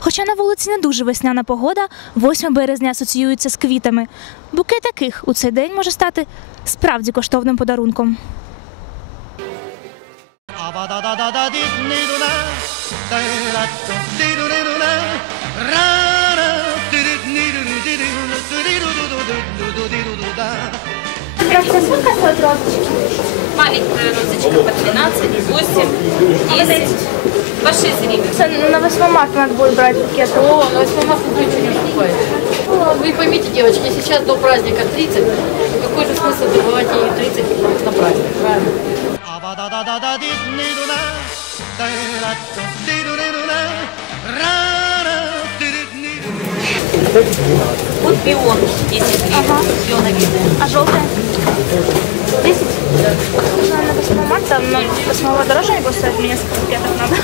Хоча на вулиці не дуже весняна погода, 8 березня асоціюється з квітами. Буки таких у цей день може стати справді коштовним подарунком. Сколько стоит? Маленькая розочка по 12, 8, 10. Гривен. Це на 8 марта треба буде брати букет. О, на 8 марта будет ничего не уступает. Ну, вы поймите, девочки, сейчас до праздника 30, какой же смысл добывать ей 30 на праздник, правильно? Вот пион 10 гривен. Пионовидный. А жовте? 10? На 8 марта, но 8 дороже не будет стоить, мне несколько букетов надо.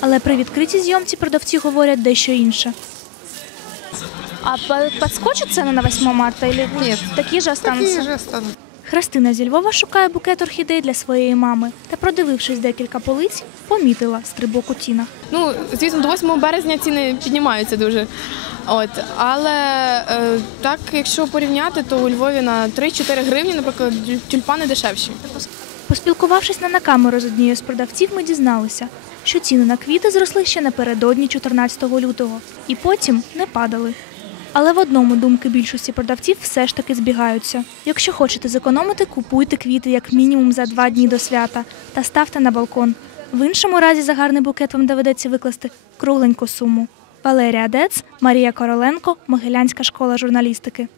Але при відкритій зйомці продавці говорять дещо інше. А по- ціни на 8 марта или Нет. такі ж остануться? Такие же останутся. Христина зі Львова шукає букет орхідей для своєї мами та, продивившись декілька полиць, помітила стрибок у цінах. Ну, звісно, до 8 березня ціни піднімаються дуже. От, але е, так, якщо порівняти, то у Львові на 3-4 гривні, наприклад, тюльпани дешевші. Поспілкувавшись на камеру з однією з продавців, ми дізналися, що ціни на квіти зросли ще напередодні 14 лютого і потім не падали. Але в одному думки більшості продавців все ж таки збігаються. Якщо хочете зекономити, купуйте квіти як мінімум за два дні до свята та ставте на балкон. В іншому разі за гарний букет вам доведеться викласти кругленьку суму. Валерія Дец, Марія Короленко, Могилянська школа журналістики.